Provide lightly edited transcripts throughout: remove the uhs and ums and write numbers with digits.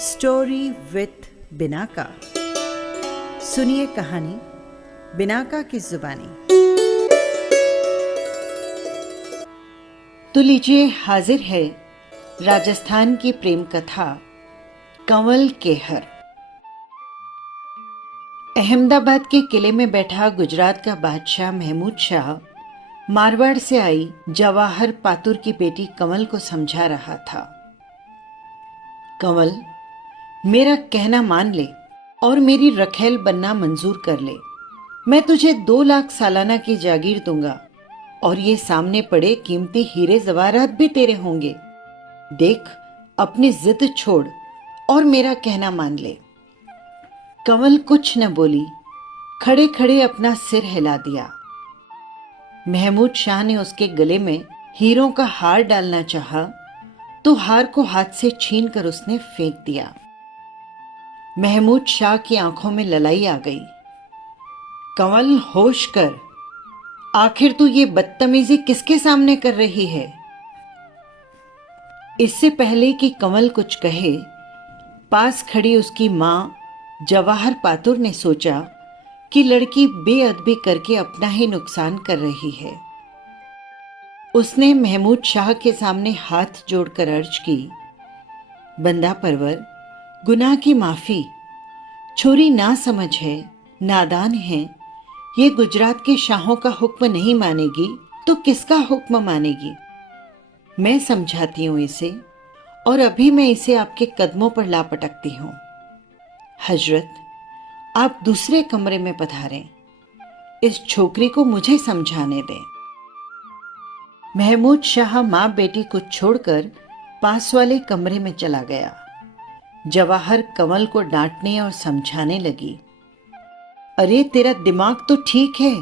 Story with Binaca. सुनिए कहानी Binaca की जुबानी। तो लीजिए, हाजिर है राजस्थान की प्रेम कथा कंवल केहर। अहमदाबाद के किले में बैठा गुजरात का बादशाह महमूद शाह मारवाड़ से आई जवाहर पातुर की बेटी कंवल को समझा रहा था। कंवल, मेरा कहना मान ले और मेरी रखेल बनना मंजूर कर ले। मैं तुझे 2 लाख सालाना की जागीर दूंगा और ये सामने पड़े कीमती हीरे जवाहरात भी तेरे होंगे। देख, अपनी जिद छोड़ और मेरा कहना मान ले। कंवल कुछ न बोली, खड़े खड़े अपना सिर हिला दिया। महमूद शाह ने उसके गले में हीरों का हार डालना चाहा तो हार को हाथ से छीनकर उसने फेंक दिया। महमूद शाह की आंखों में ललाई आ गई। कंवल, होश कर, आखिर तू ये बदतमीजी किसके सामने कर रही है? इससे पहले कि कंवल कुछ कहे, पास खड़ी उसकी मां जवाहर पातुर ने सोचा कि लड़की बेअदबी करके अपना ही नुकसान कर रही है। उसने महमूद शाह के सामने हाथ जोड़कर अर्ज की, बंदा परवर, गुनाह की माफी। छोरी ना समझ है, नादान है। ये गुजरात के शाहों का हुक्म नहीं मानेगी तो किसका हुक्म मानेगी? मैं समझाती हूं इसे और अभी मैं इसे आपके कदमों पर ला पटकती हूं। हजरत, आप दूसरे कमरे में पधारें। इस छोकरी को मुझे समझाने दें। महमूद शाह मां बेटी को छोड़कर पास वाले कमरे में चला गया। जवाहर कंवल को डांटने और समझाने लगी, अरे तेरा दिमाग तो ठीक है,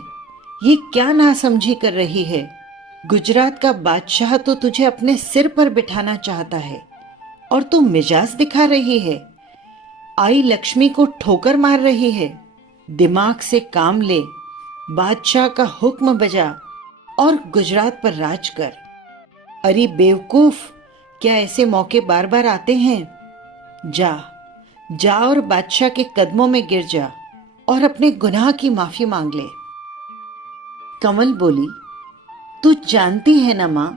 ये क्या नासमझी कर रही है? गुजरात का बादशाह तो तुझे अपने सिर पर बिठाना चाहता है और तू मिजाज दिखा रही है। आई लक्ष्मी को ठोकर मार रही है। दिमाग से काम ले, बादशाह का हुक्म बजा और गुजरात पर राज कर। अरे बेवकूफ, क्या ऐसे मौके बार बार आते हैं? जा जा और बादशाह के कदमों में गिर जा और अपने गुनाह की माफी मांग ले। कंवल बोली, तू जानती है ना मां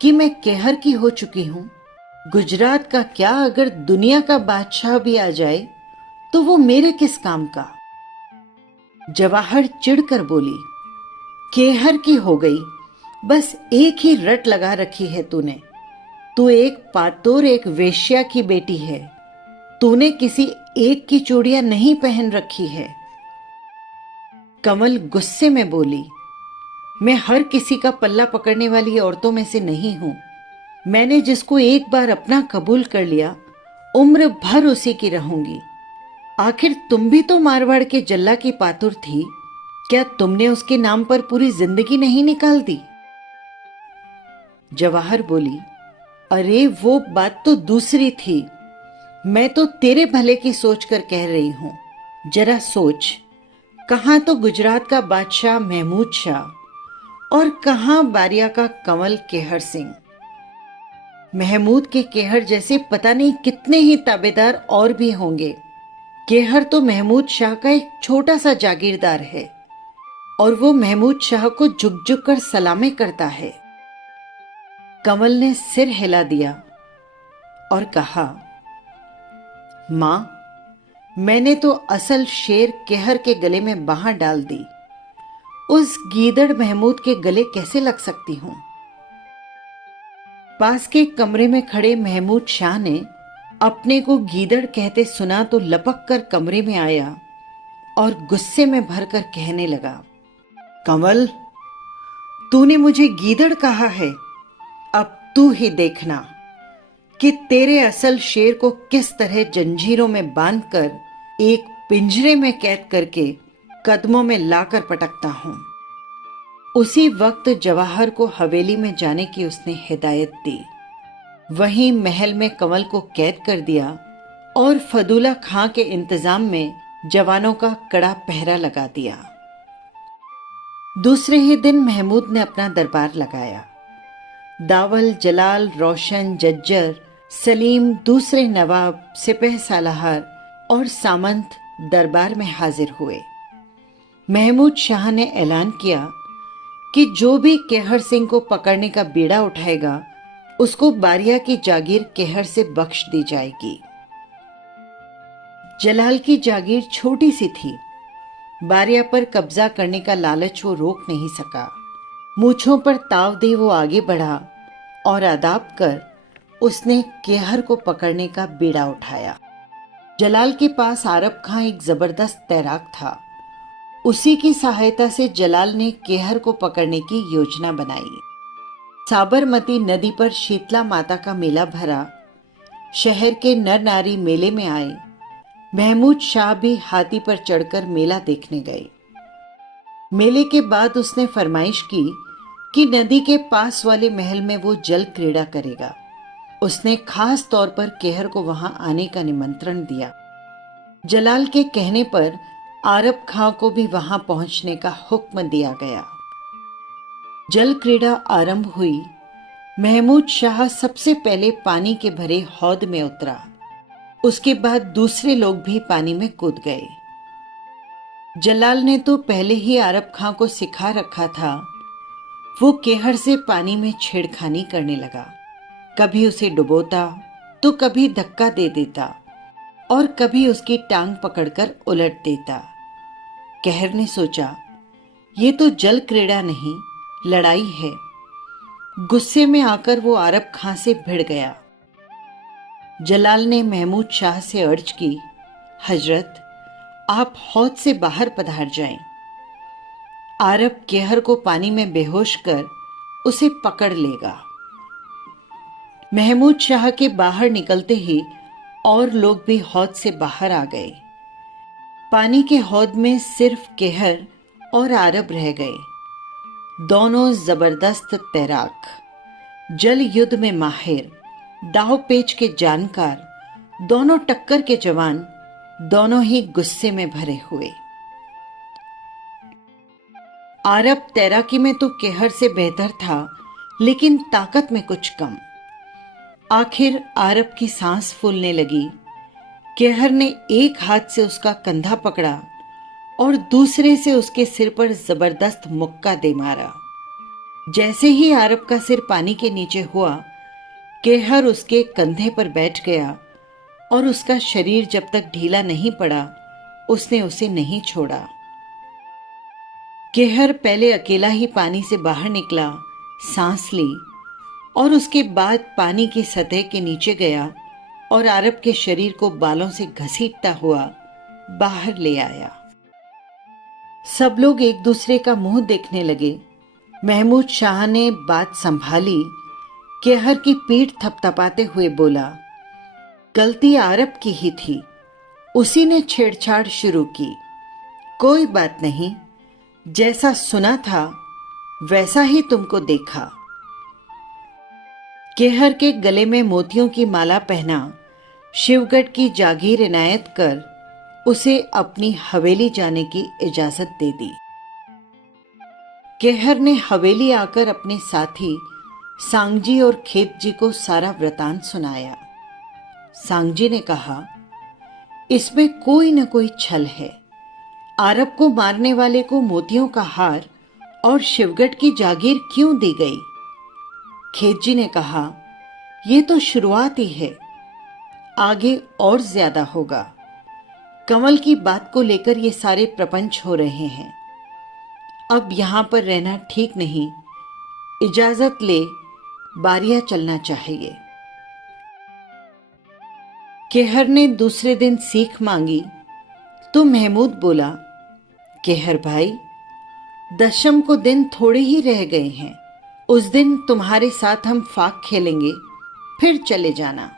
कि मैं केहर की हो चुकी हूं। गुजरात का क्या, अगर दुनिया का बादशाह भी आ जाए तो वो मेरे किस काम का? जवाहर चिढ़कर बोली, केहर की हो गई, बस एक ही रट लगा रखी है तूने। तू एक पातुर, एक वेश्या की बेटी है। तूने किसी एक की चूड़ियां नहीं पहन रखी है। कंवल गुस्से में बोली, मैं हर किसी का पल्ला पकड़ने वाली औरतों में से नहीं हूं। मैंने जिसको एक बार अपना कबूल कर लिया, उम्र भर उसी की रहूंगी। आखिर तुम भी तो मारवाड़ के जल्ला की पातुर थी। क्या तुमने उसके नाम पर पूरी जिंदगी नहीं निकाल दी? जवाहर बोली, अरे वो बात तो दूसरी थी। मैं तो तेरे भले की सोच कर कह रही हूं। जरा सोच, कहां तो गुजरात का बादशाह महमूद शाह और कहां बारिया का कंवल केहर सिंह। महमूद के केहर जैसे पता नहीं कितने ही ताबेदार और भी होंगे। केहर तो महमूद शाह का एक छोटा सा जागीरदार है और वो महमूद शाह को झुक झुक कर सलामी करता है। कंवल ने सिर हिला दिया और कहा, मां, मैंने तो असल शेर केहर के गले में बांह डाल दी। उस गीदड़ महमूद के गले कैसे लग सकती हूं? पास के कमरे में खड़े महमूद शाह ने अपने को गीदड़ कहते सुना तो लपक कर कमरे में आया और गुस्से में भरकर कहने लगा, कंवल, तूने मुझे गीदड़ कहा है। अब तू ही देखना कि तेरे असल शेर को किस तरह जंजीरों में बांधकर एक पिंजरे में कैद करके कदमों में लाकर पटकता हूं। उसी वक्त जवाहर को हवेली में जाने की उसने हिदायत दी। वहीं महल में कंवल को कैद कर दिया और फदुल्ला खां के इंतजाम में जवानों का कड़ा पहरा लगा दिया। दूसरे ही दिन महमूद ने अपना दरबार लगाया। दावल, जलाल, रोशन, जज्जर सलीम दूसरे नवाब, सिपह सालाहर और सामंत दरबार में हाजिर हुए। महमूद शाह ने ऐलान किया कि जो भी केहर सिंह को पकड़ने का बीड़ा उठाएगा उसको बारिया की जागीर केहर से बख्श दी जाएगी। जलाल की जागीर छोटी सी थी। बारिया पर कब्जा करने का लालच वो रोक नहीं सका। मूंछों पर ताव दे वो आगे बढ़ा और आदाब कर उसने केहर को पकड़ने का बीड़ा उठाया। जलाल के पास आरब खां एक जबरदस्त तैराक था। उसी की सहायता से जलाल ने केहर को पकड़ने की योजना बनाई। साबरमती नदी पर शीतला माता का मेला भरा। शहर के नर नारी मेले में आए। महमूद शाह भी हाथी पर चढ़कर मेला देखने गए। मेले के बाद उसने फरमाइश की कि नदी के पास वाले महल में वो जल क्रीड़ा करेगा। उसने खास तौर पर केहर को वहां आने का निमंत्रण दिया। जलाल के कहने पर आरब खां को भी वहां पहुंचने का हुक्म दिया गया। जल क्रीड़ा आरंभ हुई। महमूद शाह सबसे पहले पानी के भरे हौद में उतरा। उसके बाद दूसरे लोग भी पानी में कूद गए। जलाल ने तो पहले ही आरब खां को सिखा रखा था। वो केहर से पानी में छेड़खानी करने लगा। कभी उसे डुबोता तो कभी धक्का दे देता और कभी उसकी टांग पकड़कर उलट देता। केहर ने सोचा, ये तो जल क्रीड़ा नहीं, लड़ाई है। गुस्से में आकर वो आरब खां से भिड़ गया। जलाल ने महमूद शाह से अर्ज की, हजरत, आप हौद से बाहर पधार जाएं। आरब केहर को पानी में बेहोश कर उसे पकड़ लेगा। महमूद शाह के बाहर निकलते ही और लोग भी हौद से बाहर आ गए। पानी के हौद में सिर्फ केहर और आरब रह गए। दोनों जबरदस्त तैराक, जल युद्ध में माहिर, दाव पेच के जानकार, दोनों टक्कर के जवान, दोनों ही गुस्से में भरे हुए। आरब तैराकी में तो केहर से बेहतर था, लेकिन ताकत में कुछ कम। आखिर आरब की सांस फूलने लगी। केहर ने एक हाथ से उसका कंधा पकड़ा और दूसरे से उसके सिर पर जबरदस्त मुक्का दे मारा। जैसे ही आरब का सिर पानी के नीचे हुआ, केहर उसके कंधे पर बैठ गया और उसका शरीर जब तक ढीला नहीं पड़ा, उसने उसे नहीं छोड़ा। केहर पहले अकेला ही पानी से बाहर निकला, सांस ली और उसके बाद पानी की सतह के नीचे गया और आरब के शरीर को बालों से घसीटता हुआ बाहर ले आया। सब लोग एक दूसरे का मुंह देखने लगे। महमूद शाह ने बात संभाली। केहर की पीठ थपथपाते हुए बोला, गलती आरब की ही थी, उसी ने छेड़छाड़ शुरू की। कोई बात नहीं, जैसा सुना था वैसा ही तुमको देखा। केहर के गले में मोतियों की माला पहना, शिवगढ़ की जागीर इनायत कर उसे अपनी हवेली जाने की इजाजत दे दी। केहर ने हवेली आकर अपने साथी सांगजी और खेतजी को सारा वृतांत सुनाया। सांगजी ने कहा, इसमें कोई न कोई छल है। आरब को मारने वाले को मोतियों का हार और शिवगढ़ की जागीर क्यों दी गई? खेतजी ने कहा, यह तो शुरुआत ही है, आगे और ज्यादा होगा। कंवल की बात को लेकर ये सारे प्रपंच हो रहे हैं। अब यहां पर रहना ठीक नहीं, इजाजत ले, बारिया चलना चाहिए। केहर ने दूसरे दिन सीख मांगी तो महमूद बोला, केहर भाई, दशम को दिन थोड़े ही रह गए हैं। उस दिन तुम्हारे साथ हम फाक खेलेंगे, फिर चले जाना।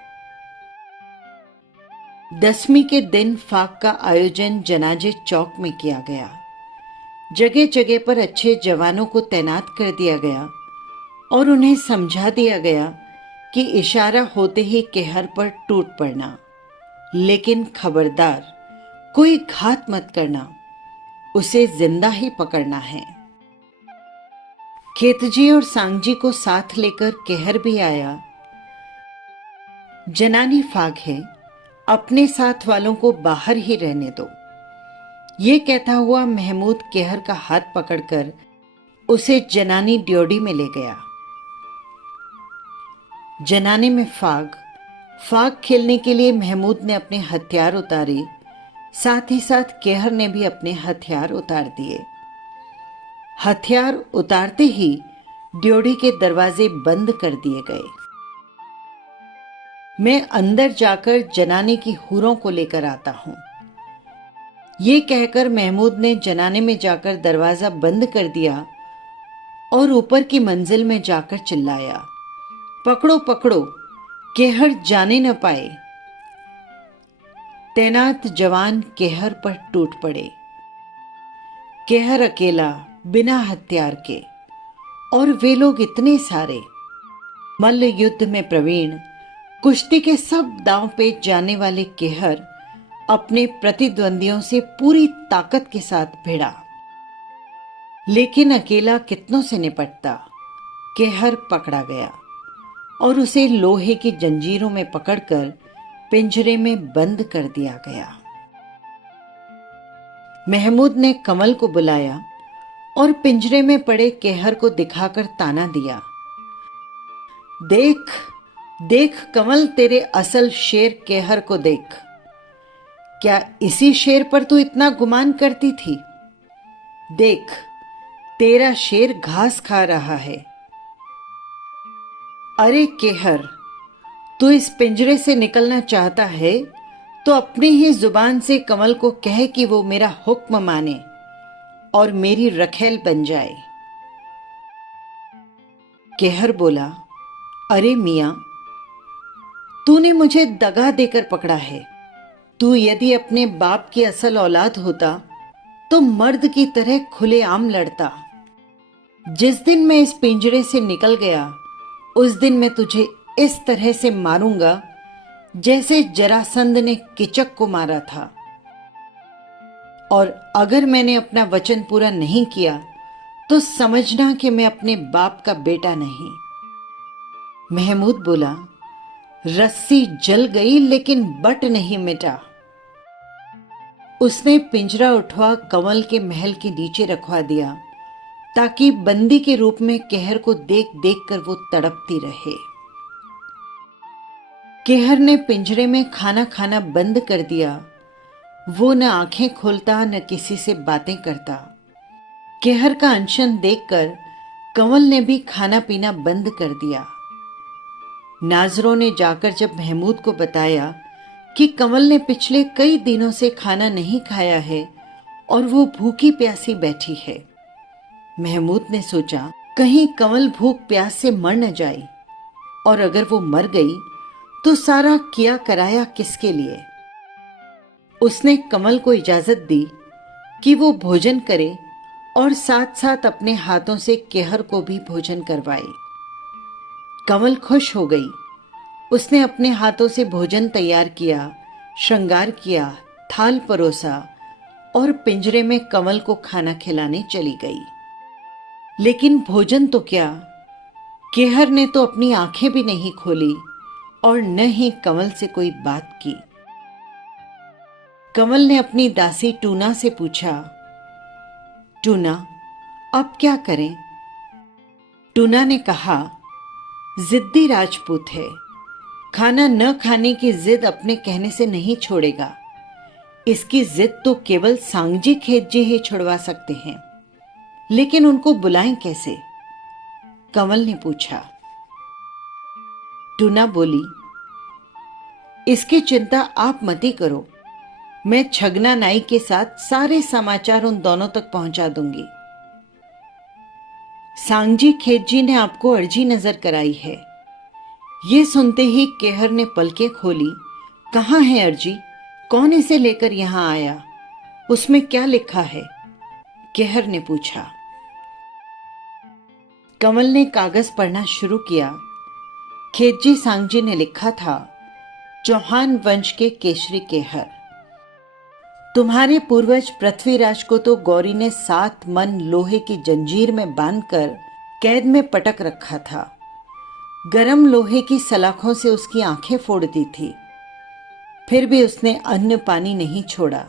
10वीं के दिन फाक का आयोजन जनाजे चौक में किया गया। जगह जगह पर अच्छे जवानों को तैनात कर दिया गया और उन्हें समझा दिया गया कि इशारा होते ही केहर पर टूट पड़ना, लेकिन खबरदार, कोई घात मत करना, उसे जिंदा ही पकड़ना है। खेतजी और सांगजी को साथ लेकर केहर भी आया। जनानी फाग है, अपने साथ वालों को बाहर ही रहने दो। ये कहता हुआ महमूद केहर का हाथ पकड़कर उसे जनानी ड्योढ़ी में ले गया। जनाने में फाग खेलने के लिए महमूद ने अपने हथियार उतारे, साथ ही साथ केहर ने भी अपने हथियार उतार दिए। हथियार उतारते ही ड्योढ़ी के दरवाजे बंद कर दिए गए। मैं अंदर जाकर जनाने की हूरों को लेकर आता हूं। ये कहकर महमूद ने जनाने में जाकर दरवाजा बंद कर दिया और ऊपर की मंजिल में जाकर चिल्लाया, पकड़ो पकड़ो, केहर जाने न पाए। तैनात जवान केहर पर टूट पड़े। केहर अकेला, बिना हथियार के, और वे लोग इतने सारे। मल्ल युद्ध में प्रवीण, कुश्ती के सब दांव पे जाने वाले केहर अपने प्रतिद्वंदियों से पूरी ताकत के साथ भिड़ा, लेकिन अकेला कितनों से निपटता। केहर पकड़ा गया और उसे लोहे की जंजीरों में पकड़कर पिंजरे में बंद कर दिया गया। महमूद ने कमल को बुलाया और पिंजरे में पड़े केहर को दिखाकर ताना दिया, देख देख कमल, तेरे असल शेर केहर को देख। क्या इसी शेर पर तू इतना गुमान करती थी? देख, तेरा शेर घास खा रहा है। अरे केहर, तू इस पिंजरे से निकलना चाहता है तो अपनी ही जुबान से कमल को कह कि वो मेरा हुक्म माने और मेरी रखेल बन जाए। केहर बोला, अरे मियां, तूने मुझे दगा देकर पकड़ा है। तू यदि अपने बाप की असल औलाद होता तो मर्द की तरह खुलेआम लड़ता। जिस दिन मैं इस पिंजरे से निकल गया उस दिन मैं तुझे इस तरह से मारूंगा जैसे जरासंध ने किचक को मारा था। और अगर मैंने अपना वचन पूरा नहीं किया तो समझना कि मैं अपने बाप का बेटा नहीं। महमूद बोला, रस्सी जल गई लेकिन बट नहीं मिटा। उसने पिंजरा उठवा कमल के महल के नीचे रखवा दिया ताकि बंदी के रूप में केहर को देख देख कर वो तड़पती रहे। केहर ने पिंजरे में खाना खाना बंद कर दिया। वो न आंखें खोलता न किसी से बातें करता। केहर का अनशन देखकर कमल ने भी खाना पीना बंद कर दिया। नाजरों ने जाकर जब महमूद को बताया कि कमल ने पिछले कई दिनों से खाना नहीं खाया है और वो भूखी प्यासी बैठी है, महमूद ने सोचा कहीं कमल भूख प्यास से मर न जाए, और अगर वो मर गई तो सारा किया कराया किसके लिए। उसने कमल को इजाजत दी कि वो भोजन करे और साथ साथ अपने हाथों से केहर को भी भोजन करवाए। कमल खुश हो गई। उसने अपने हाथों से भोजन तैयार किया, श्रृंगार किया, थाल परोसा और पिंजरे में कमल को खाना खिलाने चली गई। लेकिन भोजन तो क्या, केहर ने तो अपनी आंखें भी नहीं खोली और न ही कमल से कोई बात की। कमल ने अपनी दासी टूना से पूछा, टूना, अब क्या करें? टूना ने कहा, जिद्दी राजपूत है, खाना न खाने की जिद अपने कहने से नहीं छोड़ेगा। इसकी जिद तो केवल सांगजी खेतजी ही छुड़वा सकते हैं, लेकिन उनको बुलाएं कैसे? कमल ने पूछा। टूना बोली, इसकी चिंता आप मती करो, मैं छगना नाई के साथ सारे समाचार उन दोनों तक पहुंचा दूंगी। सांगजी खेतजी ने आपको अर्जी नजर कराई है। ये सुनते ही केहर ने पलकें खोली। कहाँ है अर्जी? कौन इसे लेकर यहां आया? उसमें क्या लिखा है? केहर ने पूछा। कमल ने कागज पढ़ना शुरू किया। खेतजी सांगजी ने लिखा था, चौहान वंश के केशरी केहर, तुम्हारे पूर्वज पृथ्वीराज को तो गौरी ने 7 मन लोहे की जंजीर में बांधकर कैद में पटक रखा था। गरम लोहे की सलाखों से उसकी आंखें फोड़ दी थी, फिर भी उसने अन्न पानी नहीं छोड़ा।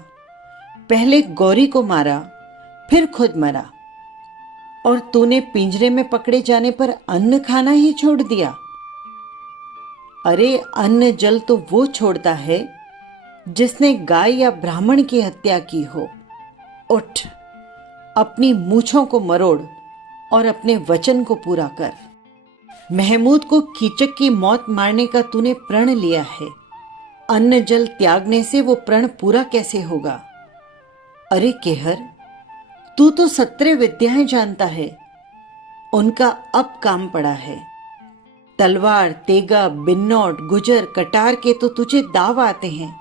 पहले गौरी को मारा, फिर खुद मरा, और तूने पिंजरे में पकड़े जाने पर अन्न खाना ही छोड़ दिया। अरे अन्न जल तो वो छोड़ता है जिसने गाय या ब्राह्मण की हत्या की हो। उठ, अपनी मूछों को मरोड़ और अपने वचन को पूरा कर। महमूद को कीचक की मौत मारने का तूने प्रण लिया है, अन्न जल त्यागने से वो प्रण पूरा कैसे होगा? अरे केहर, तू तो 17 विद्याएं जानता है, उनका अब काम पड़ा है। तलवार, तेगा, बिन्नौट, गुजर, कटार के तो तुझे दाव आते हैं,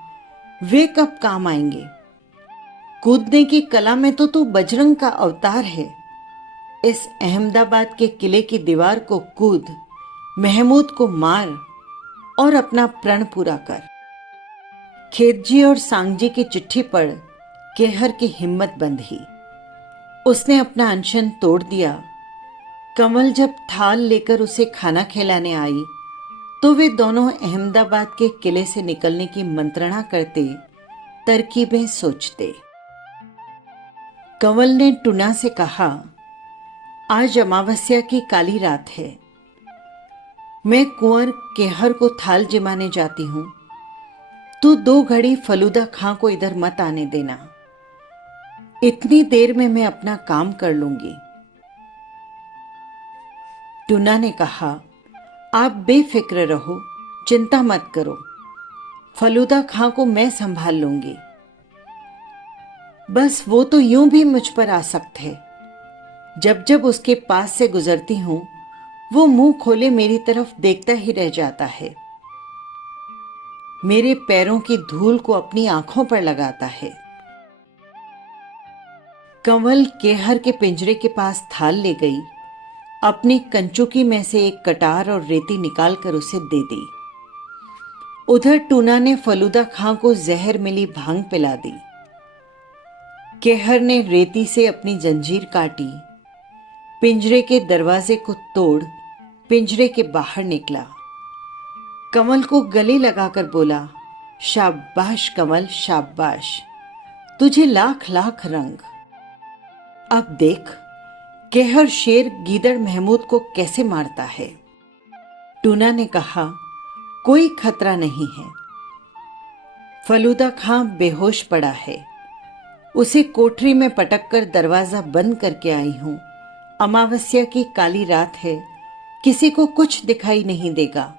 वे कब काम आएंगे? कूदने की कला में तो तू बजरंग का अवतार है। इस अहमदाबाद के किले की दीवार को कूद, महमूद को मार और अपना प्रण पूरा कर। खेतजी और सांगजी की चिट्ठी पढ़ केहर की हिम्मत बंधी। उसने अपना अनशन तोड़ दिया। कमल जब थाल लेकर उसे खाना खिलाने आई तो वे दोनों अहमदाबाद के किले से निकलने की मंत्रणा करते, तरकीबें सोचते। कंवल ने टूना से कहा, आज अमावस्या की काली रात है, मैं कुंवर केहर को थाल जिमाने जाती हूं। तू 2 घड़ी फलूदा खां को इधर मत आने देना। इतनी देर में मैं अपना काम कर लूंगी। टूना ने कहा, आप बेफिक्र रहो, चिंता मत करो, फलूदा खां को मैं संभाल लूंगी। बस वो तो यूं भी मुझ पर आसक्त है। जब जब उसके पास से गुजरती हूं, वो मुंह खोले मेरी तरफ देखता ही रह जाता है। मेरे पैरों की धूल को अपनी आंखों पर लगाता है। कंवल केहर के पिंजरे के पास थाल ले गई, अपनी कंचुकी में से एक कटार और रेती निकालकर उसे दे दी। उधर टूना ने फलूदा खां को जहर मिली भांग पिला दी। केहर ने रेती से अपनी जंजीर काटी, पिंजरे के दरवाजे को तोड़ पिंजरे के बाहर निकला। कमल को गले लगाकर बोला, शाबाश कमल, शाबाश, तुझे लाख लाख रंग। अब देख केहर शेर गीदड़ महमूद को कैसे मारता है। टूना ने कहा, कोई खतरा नहीं है। फलूदा खां बेहोश पड़ा है, उसे कोठरी में पटककर दरवाजा बंद करके आई हूं। अमावस्या की काली रात है, किसी को कुछ दिखाई नहीं देगा।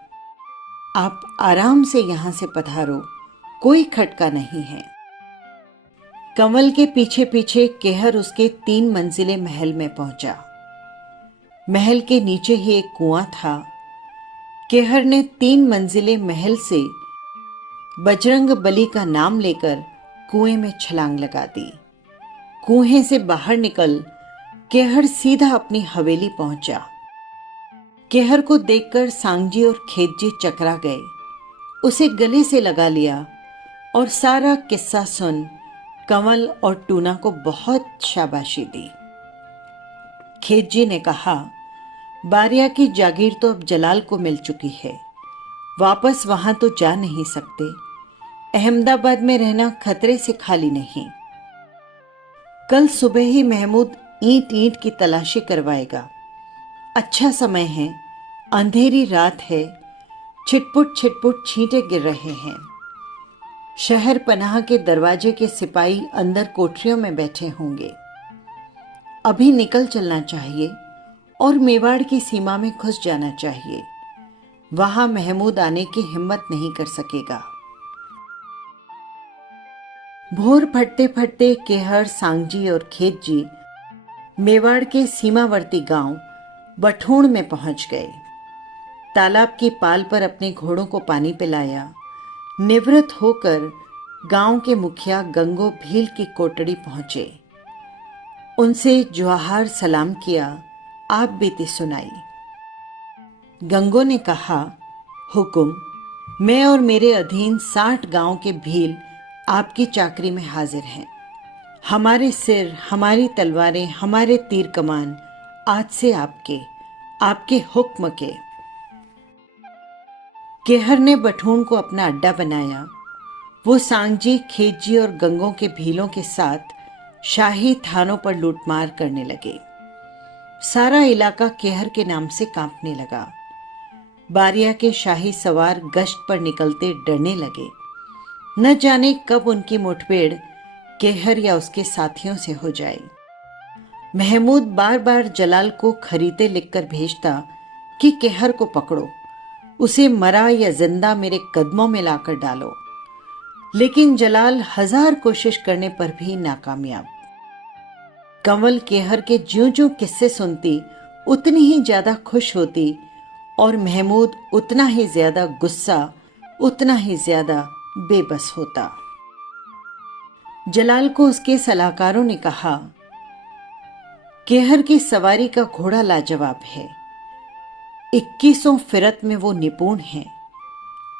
आप आराम से यहां से पधारो, कोई खटका नहीं है। कमल के पीछे पीछे केहर उसके 3 मंजिले महल में पहुंचा। महल के नीचे ही एक कुआं था। केहर ने 3 मंजिले महल से बजरंग बली का नाम लेकर कुएं में छलांग लगा दी। कुएं से बाहर निकल केहर सीधा अपनी हवेली पहुंचा। केहर को देखकर सांगजी और खेतजी चकरा गए, उसे गले से लगा लिया और सारा किस्सा सुन कंवल और टूना को बहुत शाबाशी दी। खेतजी ने कहा, बारिया की जागीर तो अब जलाल को मिल चुकी है, वापस वहां तो जा नहीं सकते। अहमदाबाद में रहना खतरे से खाली नहीं। कल सुबह ही महमूद ईंट ईंट की तलाशी करवाएगा। अच्छा समय है, अंधेरी रात है, छिटपुट छिटपुट छींटे गिर रहे हैं। शहर पनाह के दरवाजे के सिपाही अंदर कोठरियों में बैठे होंगे। अभी निकल चलना चाहिए और मेवाड़ की सीमा में घुस जाना चाहिए। वहां महमूद आने की हिम्मत नहीं कर सकेगा। भोर फटते फटते केहर, सांगजी और खेतजी मेवाड़ के सीमावर्ती गांव बठूण में पहुंच गए। तालाब की पाल पर अपने घोड़ों को पानी पिलाया। निवृत्त होकर गांव के मुखिया गंगो भील की कोटड़ी पहुंचे। उनसे जुहार सलाम किया, आप बीती सुनाई। गंगो ने कहा, हुकुम, मैं और मेरे अधीन 60 गांव के भील आपकी चाकरी में हाजिर हैं। हमारे सिर, हमारी तलवारें, हमारे तीर कमान आज से आपके हुक्म के। केहर ने बठून को अपना अड्डा बनाया। वो सांगजी, खेतजी और गंगों के भीलों के साथ शाही थानों पर लूटमार करने लगे। सारा इलाका केहर के नाम से कांपने लगा। बारिया के शाही सवार गश्त पर निकलते डरने लगे। न जाने कब उनकी मुठभेड़ केहर या उसके साथियों से हो जाए। महमूद बार बार जलाल को खरीदे लिखकर भेजता कि केहर को पकड़ो, उसे मरा या जिंदा मेरे कदमों में लाकर डालो, लेकिन जलाल 1000 कोशिश करने पर भी नाकामयाब। कंवल केहर के ज्यों ज्यों किस्से सुनती उतनी ही ज्यादा खुश होती और महमूद उतना ही ज्यादा गुस्सा, उतना ही ज्यादा बेबस होता। जलाल को उसके सलाहकारों ने कहा, केहर की सवारी का घोड़ा लाजवाब है, 21 फिरत में वो निपुण है,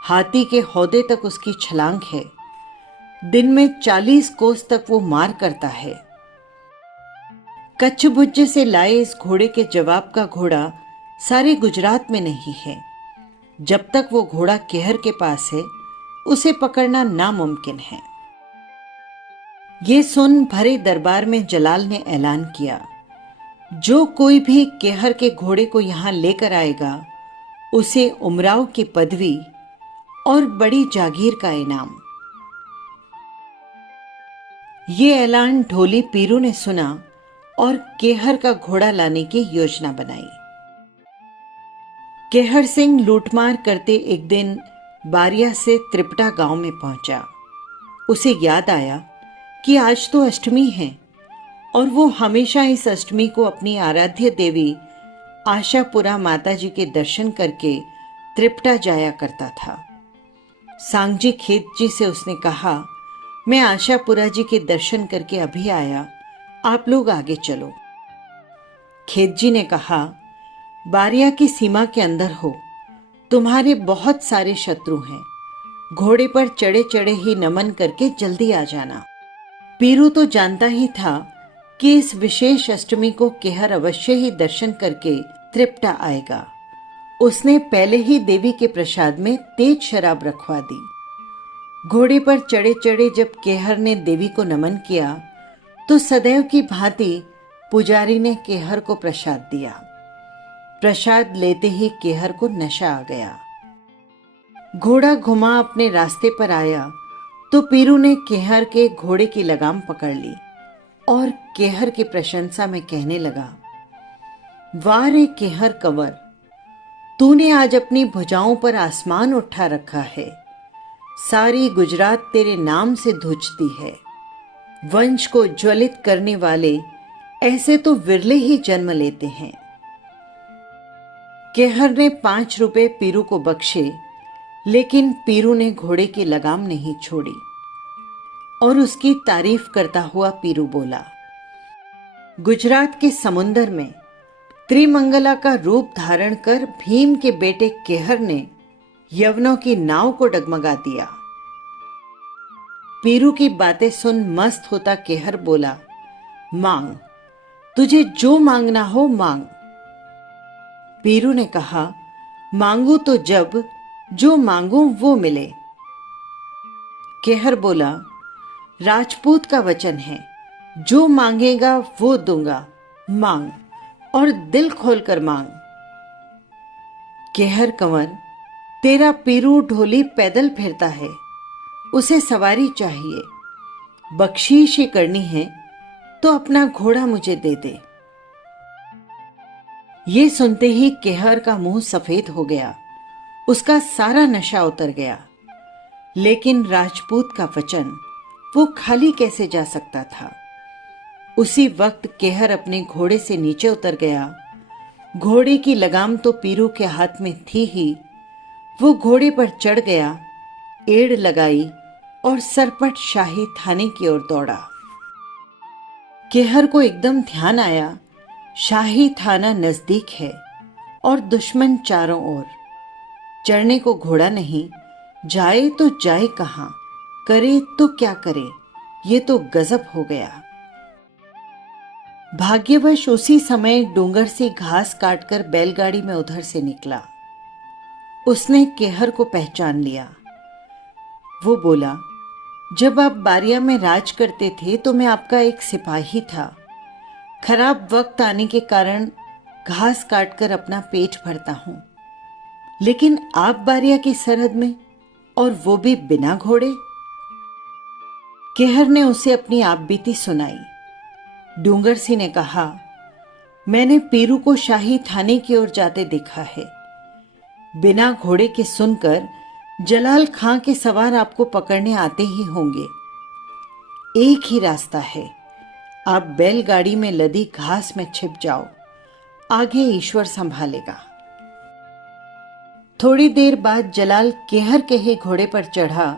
हाथी के हौदे तक उसकी छलांग है, दिन में 40 कोस तक वो मार करता है। कच्छ भुज्जे से लाए इस घोड़े के जवाब का घोड़ा सारे गुजरात में नहीं है। जब तक वो घोड़ा केहर के पास है, उसे पकड़ना नामुमकिन है। ये सुन भरे दरबार में जलाल ने ऐलान किया, जो कोई भी केहर के घोड़े को यहां लेकर आएगा, उसे उमराव की पदवी और बड़ी जागीर का इनाम। ये ऐलान ढोली पीरू ने सुना और केहर का घोड़ा लाने की योजना बनाई। केहर सिंह लूटमार करते एक दिन बारिया से त्रिपटा गांव में पहुंचा। उसे याद आया कि आज तो अष्टमी है और वो हमेशा इस अष्टमी को अपनी आराध्य देवी आशापुरा माताजी के दर्शन करके त्रिपटा जाया करता था। सांगजी खेतजी से उसने कहा, मैं आशापुरा जी के दर्शन करके अभी आया, आप लोग आगे चलो। खेतजी ने कहा, बारिया की सीमा के अंदर हो, तुम्हारे बहुत सारे शत्रु हैं, घोड़े पर चढ़े चढ़े ही नमन करके जल्दी आ जाना। पीरू तो जानता ही था कि इस विशेष अष्टमी को केहर अवश्य ही दर्शन करके त्रिपटा आएगा। उसने पहले ही देवी के प्रसाद में तेज शराब रखवा दी। घोड़े पर चढ़े चढ़े जब केहर ने देवी को नमन किया तो सदैव की भांति पुजारी ने केहर को प्रसाद दिया। प्रसाद लेते ही केहर को नशा आ गया। घोड़ा घुमा अपने रास्ते पर आया तो पीरू ने केहर के घोड़े की लगाम पकड़ ली और केहर की प्रशंसा में कहने लगा, वाह रे केहर कंवर, तूने आज अपनी भुजाओं पर आसमान उठा रखा है। सारी गुजरात तेरे नाम से धूजती है। वंश को ज्वलित करने वाले ऐसे तो विरले ही जन्म लेते हैं। केहर ने 5 रुपए पीरू को बख्शे, लेकिन पीरू ने घोड़े की लगाम नहीं छोड़ी और उसकी तारीफ करता हुआ पीरू बोला, गुजरात के समुंदर में त्रिमंगला का रूप धारण कर भीम के बेटे केहर ने यवनों की नाव को डगमगा दिया। पीरू की बातें सुन मस्त होता केहर बोला, मांग, तुझे जो मांगना हो मांग। पीरू ने कहा, मांगू तो जब जो मांगू वो मिले। केहर बोला, राजपूत का वचन है, जो मांगेगा वो दूंगा, मांग और दिल खोलकर मांग। केहर कंवर, तेरा पीरू ढोली पैदल फिरता है, उसे सवारी चाहिए, बख्शीश ही करनी है तो अपना घोड़ा मुझे दे दे। ये सुनते ही केहर का मुंह सफेद हो गया, उसका सारा नशा उतर गया। लेकिन राजपूत का वचन वो खाली कैसे जा सकता था। उसी वक्त केहर अपने घोड़े से नीचे उतर गया। घोड़े की लगाम तो पीरू के हाथ में थी ही। वो घोड़े पर चढ़ गया, एड़ लगाई और सरपट शाही थाने की ओर दौड़ा। केहर को एकदम ध्यान आया, शाही थाना नजदीक है और दुश्मन चारों ओर। चढ़ने को घोड़ा नहीं, जाए तो जाए कहां, करे तो क्या करे, ये तो गजब हो गया। भाग्यवश उसी समय डूंगर से घास काटकर बैलगाड़ी में उधर से निकला। उसने केहर को पहचान लिया। वो बोला, जब आप बारिया में राज करते थे तो मैं आपका एक सिपाही था। खराब वक्त आने के कारण घास काटकर अपना पेट भरता हूं, लेकिन आप बारिया की सरहद में, और वो भी बिना घोड़े। केहर ने उसे अपनी आपबीती सुनाई। डूंगर सिंह ने कहा, मैंने पीरू को शाही थाने की ओर जाते देखा है। बिना घोड़े के सुनकर जलाल खां के सवार आपको पकड़ने आते ही होंगे। एक ही रास्ता है, आप बैलगाड़ी में लदी घास में छिप जाओ, आगे ईश्वर संभालेगा। थोड़ी देर बाद जलाल केहर के ही घोड़े पर चढ़ा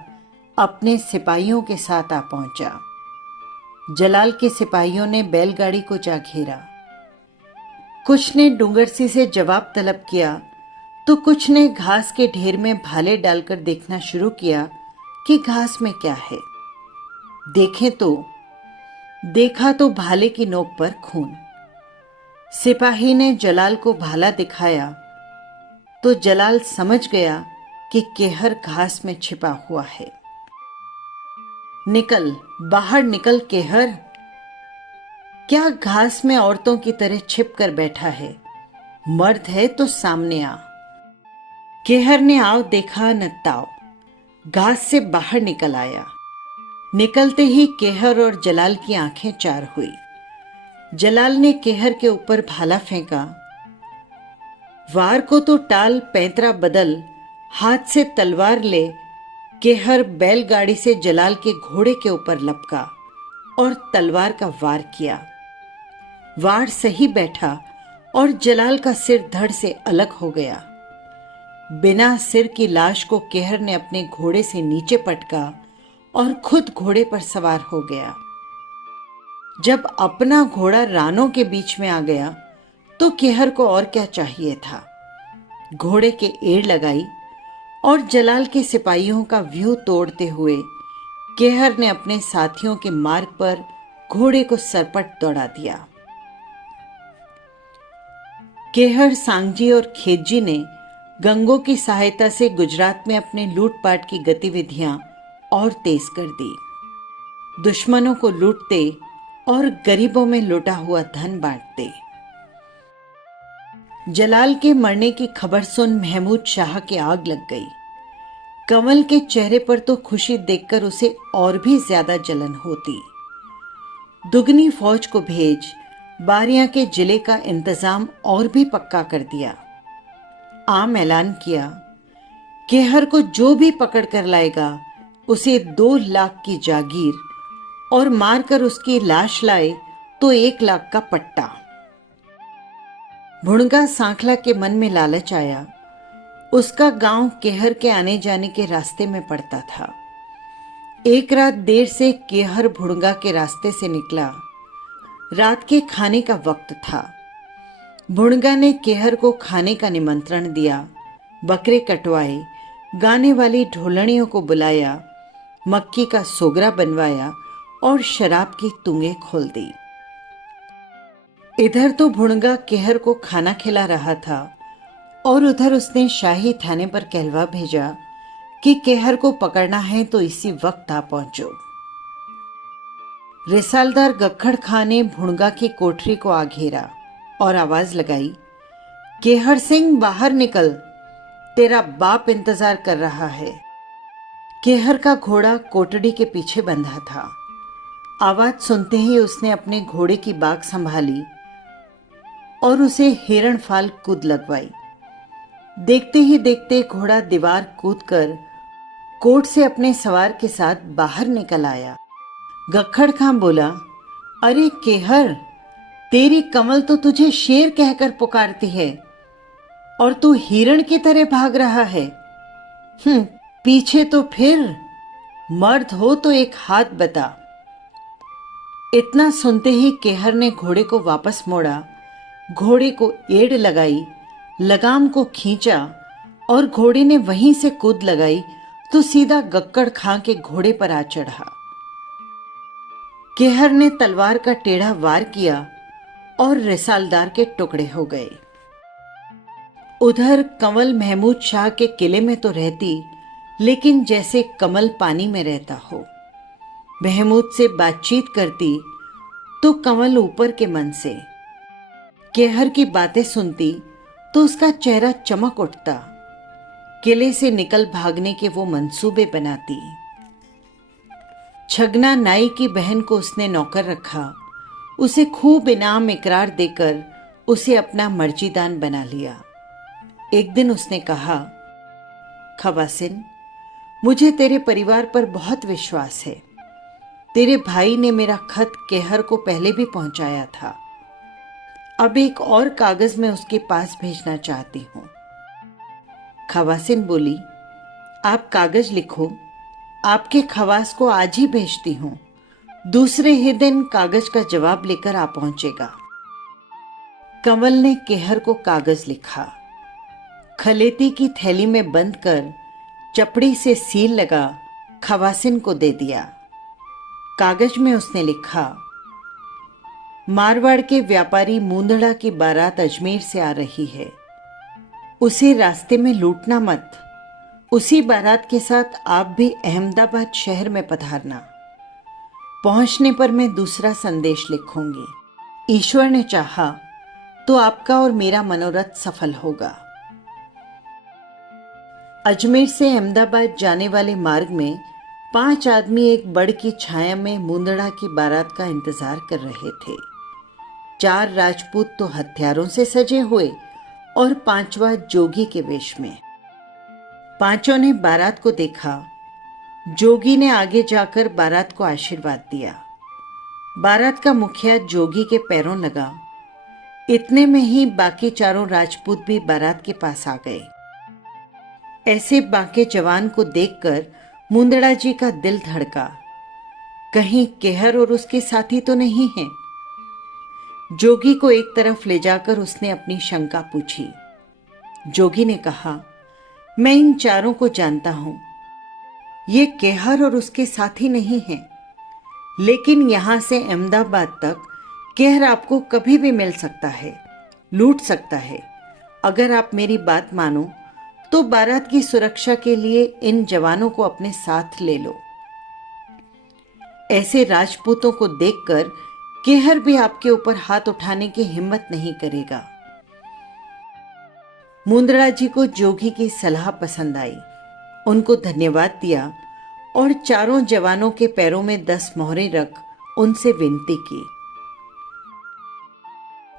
अपने सिपाहियों के साथ आ पहुंचा। जलाल के सिपाहियों ने बैलगाड़ी को जा घेरा। कुछ ने डूंगरसी से जवाब तलब किया तो कुछ ने घास के ढेर में भाले डालकर देखना शुरू किया कि घास में क्या है। देखा तो भाले की नोक पर खून। सिपाही ने जलाल को भाला दिखाया तो जलाल समझ गया कि केहर घास में छिपा हुआ है। निकल, बाहर निकल केहर, क्या घास में औरतों की तरह छिप कर बैठा है? मर्द है तो सामने आ। केहर ने आओ देखा न ताव, घास से बाहर निकल आया। निकलते ही केहर और जलाल की आंखें चार हुई। जलाल ने केहर के ऊपर भाला फेंका। वार को तो टाल पैंतरा बदल, हाथ से तलवार ले केहर बैलगाड़ी से जलाल के घोड़े के ऊपर लपका और तलवार का वार किया। वार सही बैठा और जलाल का सिर धड़ से अलग हो गया। बिना सिर की लाश को केहर ने अपने घोड़े से नीचे पटका और खुद घोड़े पर सवार हो गया। जब अपना घोड़ा रानों के बीच में आ गया तो केहर को और क्या चाहिए था। घोड़े के एड़ लगाई और जलाल के सिपाहियों का व्यू तोड़ते हुए केहर ने अपने साथियों के मार्ग पर घोड़े को सरपट दौड़ा दिया। केहर, सांगजी और खेतजी ने गंगों की सहायता से गुजरात में अपने लूटपाट की गतिविधियां और तेज कर दी। दुश्मनों को लूटते और गरीबों में लुटा हुआ धन बांटते। जलाल के मरने की खबर सुन महमूद शाह के आग लग गई। कंवल के चेहरे पर तो खुशी देखकर उसे और भी ज्यादा जलन होती। दुगनी फौज को भेज बारिया के जिले का इंतजाम और भी पक्का कर दिया। आम ऐलान किया, केहर को जो भी पकड़ कर लाएगा उसे 2 लाख की जागीर और मारकर उसकी लाश लाए तो 1 लाख का पट्टा। भुणगा सांखला के मन में लालच आया। उसका गांव केहर के आने जाने के रास्ते में पड़ता था। एक रात देर से केहर भुणगा के रास्ते से निकला। रात के खाने का वक्त था। भुणगा ने केहर को खाने का निमंत्रण दिया, बकरे कटवाए, गाने वाली ढोलनियों को बुलाया, मक्की का सोगरा बनवाया और शराब की तुंगे खोल दी। इधर तो भुणगा केहर को खाना खिला रहा था और उधर उसने शाही थाने पर कहलवा भेजा कि केहर को पकड़ना है तो इसी वक्त आ पहुंचो। रिसालदार गक्खड़ खां ने भुणगा की कोठरी को आ घेरा और आवाज लगाई, केहर सिंह बाहर निकल, तेरा बाप इंतजार कर रहा है। केहर का घोड़ा कोटड़ी के पीछे बंधा था। आवाज सुनते ही उसने अपने घोड़े की बाग संभाली और उसे हिरण फाल कूद लगवाई। देखते ही देखते घोड़ा दीवार कूदकर कोट से अपने सवार के साथ बाहर निकल आया। गक्खड़ खां बोला, अरे केहर, तेरी कमल तो तुझे शेर कहकर पुकारती है और तू हिरण की तरह भाग रहा है। पीछे तो फिर, मर्द हो तो एक हाथ बता। इतना सुनते ही केहर ने घोड़े को वापस मोड़ा, घोड़े को एड़ लगाई, लगाम को खींचा और घोड़े ने वहीं से कूद लगाई तो सीधा गक्कड़ खां के घोड़े पर आ चढ़ा। केहर ने तलवार का टेढ़ा वार किया और रिसालदार के टुकड़े हो गए। उधर कमल महमूद शाह के किले में तो रहती, लेकिन जैसे कमल पानी में रहता हो। महमूद से बातचीत करती तो कमल ऊपर के मन से, केहर की बातें सुनती तो उसका चेहरा चमक उठता। किले से निकल भागने के वो मंसूबे बनाती। छगना नाई की बहन को उसने नौकर रखा, उसे खूब इनाम इकरार देकर उसे अपना मर्जीदान बना लिया। एक दिन उसने कहा, खवासिन, मुझे तेरे परिवार पर बहुत विश्वास है। तेरे भाई ने मेरा खत केहर को पहले भी पहुंचाया था। अब एक और कागज में उसके पास भेजना चाहती हूं। खवासिन बोली, आप कागज लिखो, आपके खवास को आज ही भेजती हूं। दूसरे ही दिन कागज का जवाब लेकर आ पहुंचेगा। कमल ने केहर को कागज लिखा, खलेती की थैली में बंद कर चपड़ी से सील लगा खवासिन को दे दिया। कागज में उसने लिखा, मारवाड़ के व्यापारी मूंदड़ा की बारात अजमेर से आ रही है, उसे रास्ते में लूटना मत। उसी बारात के साथ आप भी अहमदाबाद शहर में पधारना। पहुंचने पर मैं दूसरा संदेश लिखूंगी। ईश्वर ने चाहा तो आपका और मेरा मनोरथ सफल होगा। अजमेर से अहमदाबाद जाने वाले मार्ग में 5 आदमी एक बड़ की छाया में मूंदड़ा की बारात का इंतजार कर रहे थे। 4 राजपूत तो हथियारों से सजे हुए और 5वां जोगी के वेश में। पांचों ने बारात को देखा। जोगी ने आगे जाकर बारात को आशीर्वाद दिया। बारात का मुखिया जोगी के पैरों लगा। इतने में ही बाकी चारों राजपूत भी बारात के पास आ गए। ऐसे बाके जवान को देखकर मुंदड़ा जी का दिल धड़का। कहीं केहर और उसके साथी तो नहीं हैं? जोगी को एक तरफ ले जाकर उसने अपनी शंका पूछी। जोगी ने कहा, मैं इन चारों को जानता हूं। ये केहर और उसके साथी नहीं हैं, लेकिन यहां से अहमदाबाद तक केहर आपको कभी भी मिल सकता है, लूट सकता है। अगर आप मेरी बात मानो तो बारात की सुरक्षा के लिए इन जवानों को अपने साथ ले लो। ऐसे राजपूतों को देखकर केहर भी आपके ऊपर हाथ उठाने की हिम्मत नहीं करेगा। मुंदड़ा जी को जोगी की सलाह पसंद आई। उनको धन्यवाद दिया और चारों जवानों के पैरों में 10 मोहरें रख उनसे विनती की।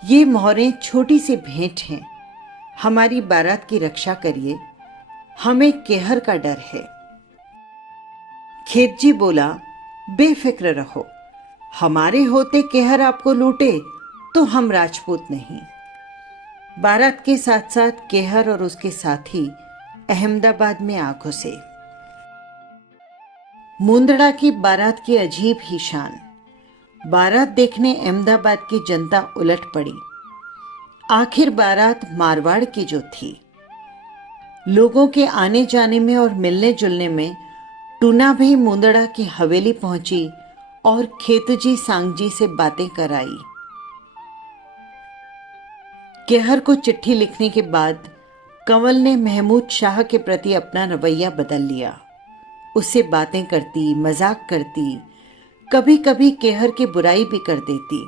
ये मोहरें छोटी सी भेंट हैं, हमारी बारात की रक्षा करिए, हमें केहर का डर है। खेतजी बोला, बेफिक्र रहो, हमारे होते केहर आपको लूटे तो हम राजपूत नहीं। बारात के साथ साथ केहर और उसके साथी अहमदाबाद में आ घुसे। मुंदड़ा की बारात की अजीब ही शान। बारात देखने अहमदाबाद की जनता उलट पड़ी। आखिर बारात मारवाड़ की जो थी। लोगों के आने जाने में और मिलने जुलने में टूना भी मुंदड़ा की हवेली पहुंची और खेतजी सांगजी से बातें कराई। केहर को चिट्ठी लिखने के बाद कंवल ने महमूद शाह के प्रति अपना रवैया बदल लिया। उससे बातें करती, मजाक करती, कभी कभी केहर की बुराई भी कर देती,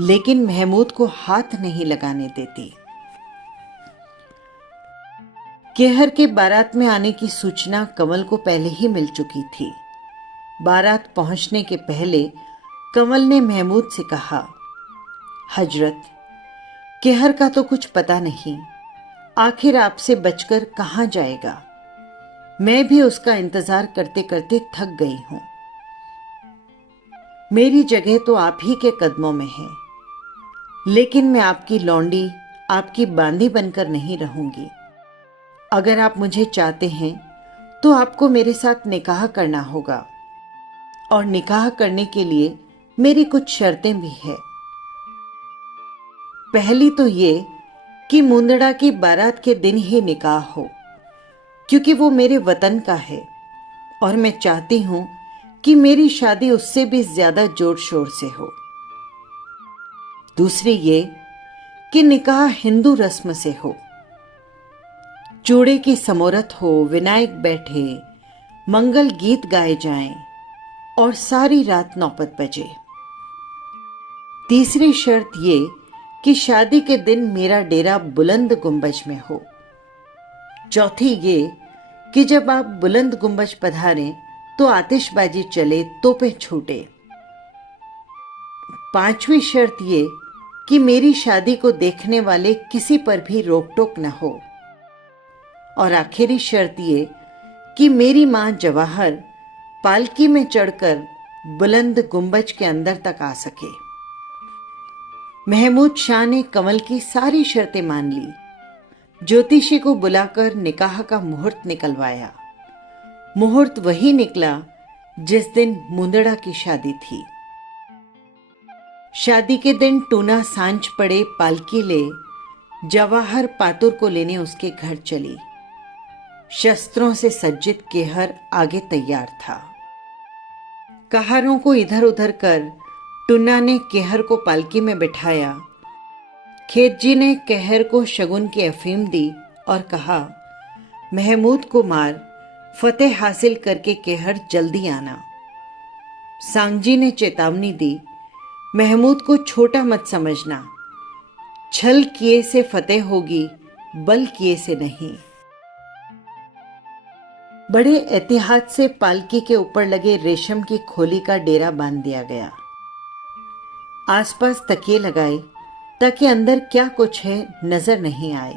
लेकिन महमूद को हाथ नहीं लगाने देती। केहर के बारात में आने की सूचना कंवल को पहले ही मिल चुकी थी। बारात पहुंचने के पहले कंवल ने महमूद से कहा, हजरत, केहर का तो कुछ पता नहीं, आखिर आपसे बचकर कहां जाएगा। मैं भी उसका इंतजार करते करते थक गई हूं। मेरी जगह तो आप ही के कदमों में है, लेकिन मैं आपकी लौंडी, आपकी बांदी बनकर नहीं रहूंगी। अगर आप मुझे चाहते हैं तो आपको मेरे साथ निकाह करना होगा, और निकाह करने के लिए मेरी कुछ शर्तें भी है। पहली तो ये कि मुंदड़ा की बारात के दिन ही निकाह हो, क्योंकि वो मेरे वतन का है और मैं चाहती हूं कि मेरी शादी उससे भी ज्यादा जोर शोर से हो। दूसरी ये कि निकाह हिंदू रस्म से हो, चूड़े की समोरत हो, विनायक बैठे, मंगल गीत गाए जाएं और सारी रात नौबत बजे। तीसरी शर्त ये कि शादी के दिन मेरा डेरा बुलंद गुंबज में हो। चौथी ये कि जब आप बुलंद गुंबज पधारें तो आतिशबाजी चले, तोपें छूटे। पांचवी शर्त ये कि मेरी शादी को देखने वाले किसी पर भी रोक टोक न हो। और आखिरी शर्त ये कि मेरी मां जवाहर पालकी में चढ़कर बुलंद गुंबज के अंदर तक आ सके। महमूद शाह ने कमल की सारी शर्तें मान ली। ज्योतिषी को बुलाकर निकाह का मुहूर्त निकलवाया। मुहूर्त वही निकला जिस दिन मुंदड़ा की शादी थी। शादी के दिन टूना सांझ पड़े पालकी ले जवाहर पातुर को लेने उसके घर चली। शस्त्रों से सज्जित केहर आगे तैयार था। कहारों को इधर उधर कर टुन्ना ने केहर को पालकी में बिठाया। खेतजी ने केहर को शगुन की अफीम दी और कहा, महमूद को मार, फतेह हासिल करके केहर जल्दी आना। सांगजी ने चेतावनी दी, महमूद को छोटा मत समझना, छल किए से फतेह होगी, बल किए से नहीं। बड़े एहतियात से पालकी के ऊपर लगे रेशम की खोली का डेरा बांध दिया गया। आसपास तकिए लगाए ताकि अंदर क्या कुछ है नजर नहीं आए।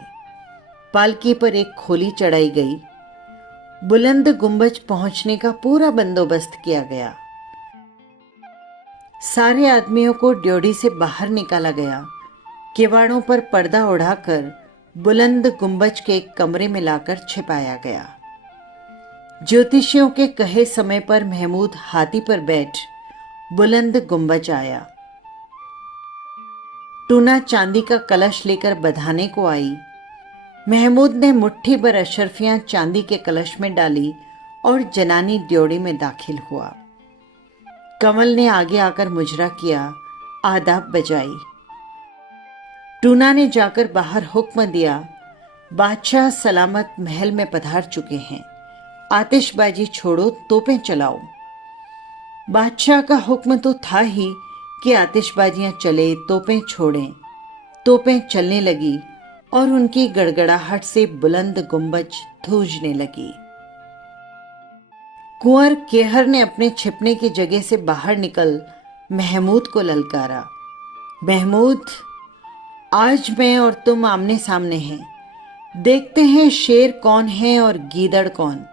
पालकी पर एक खोली चढ़ाई गई। बुलंद गुंबज पहुंचने का पूरा बंदोबस्त किया गया। सारे आदमियों को ड्योढ़ी से बाहर निकाला गया। किवाड़ों पर पर्दा उड़ाकर बुलंद गुंबज के एक कमरे में लाकर छिपाया गया। ज्योतिषियों के कहे समय पर महमूद हाथी पर बैठ बुलंद गुंबज आया। टूना चांदी का कलश लेकर बधाने को आई। महमूद ने मुट्ठी भर अशर्फियां चांदी के कलश में डाली और जनानी ड्योढ़ी में दाखिल हुआ। कमल ने आगे आकर मुजरा किया, आदाब बजाई। टूना ने जाकर बाहर हुक्म दिया, बादशाह सलामत महल में पधार चुके हैं, आतिशबाजी छोड़ो, तोपें चलाओ। बादशाह का हुक्म तो था ही कि आतिशबाजियां चले, तोपें छोड़ें। तोपें चलने लगी और उनकी गड़गड़ाहट से बुलंद गुंबज धूजने लगी। कुंवर केहर ने अपने छिपने की जगह से बाहर निकल महमूद को ललकारा, महमूद, आज मैं और तुम आमने सामने हैं। देखते हैं शेर कौन है और गीदड़ कौन।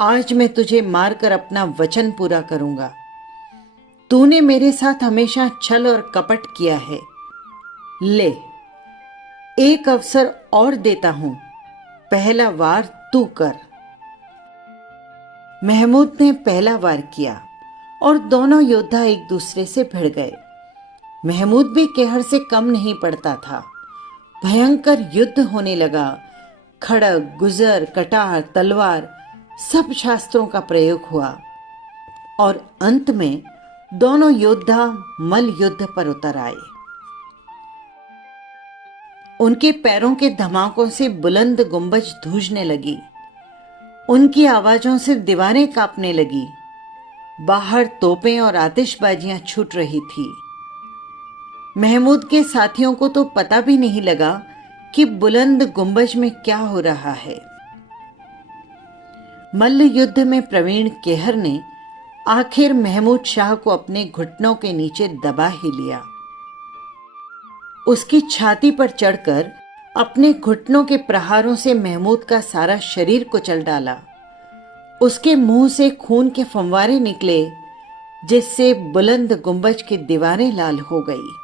आज मैं तुझे मारकर अपना वचन पूरा करूंगा। तूने मेरे साथ हमेशा छल और कपट किया है। ले, एक अवसर और देता हूं, पहला वार तू कर। महमूद ने पहला वार किया और दोनों योद्धा एक दूसरे से भिड़ गए। महमूद भी केहर से कम नहीं पड़ता था। भयंकर युद्ध होने लगा। खड़ग, गुजर, कटार, तलवार, सब शास्त्रों का प्रयोग हुआ और अंत में दोनों योद्धा मल युद्ध पर उतर आए। उनके पैरों के धमाकों से बुलंद गुंबज धूजने लगी। उनकी आवाजों से दीवारें कांपने लगी। बाहर तोपें और आतिशबाजियां छूट रही थी। महमूद के साथियों को तो पता भी नहीं लगा कि बुलंद गुंबज में क्या हो रहा है। मल्ल युद्ध में प्रवीण केहर ने आखिर महमूद शाह को अपने घुटनों के नीचे दबा ही लिया। उसकी छाती पर चढ़कर अपने घुटनों के प्रहारों से महमूद का सारा शरीर कुचल डाला। उसके मुंह से खून के फंवारे निकले, जिससे बुलंद गुंबज की दीवारें लाल हो गई।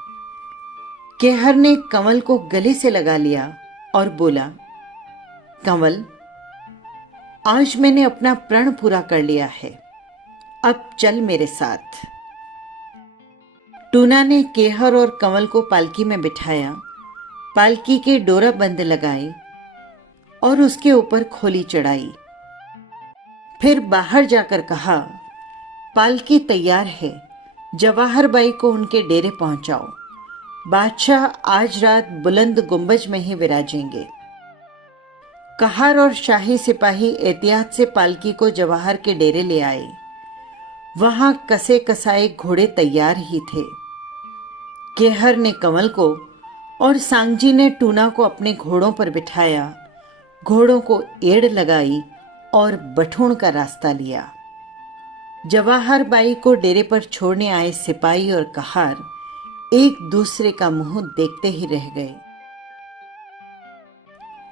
केहर ने कमल को गले से लगा लिया और बोला, कमल, आज मैंने अपना प्रण पूरा कर लिया है, अब चल मेरे साथ। टूना ने केहर और कमल को पालकी में बिठाया, पालकी के डोरा बंद लगाए और उसके ऊपर खोली चढ़ाई। फिर बाहर जाकर कहा, पालकी तैयार है, जवाहर बाई को उनके डेरे पहुंचाओ। बादशाह आज रात बुलंद गुंबज में ही विराजेंगे। कहार और शाही सिपाही एहतियात से पालकी को जवाहर के डेरे ले आए। वहां कसे कसाए घोड़े तैयार ही थे। केहर ने कमल को और सांगजी ने टूना को अपने घोड़ों पर बिठाया, घोड़ों को एड़ लगाई और बठूण का रास्ता लिया। जवाहर बाई को डेरे पर छोड़ने आए सिपाही और कहार एक दूसरे का मुंह देखते ही रह गए।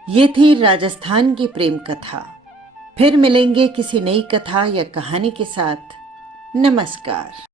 ये थी राजस्थान की प्रेम कथा। फिर मिलेंगे किसी नई कथा या कहानी के साथ। नमस्कार।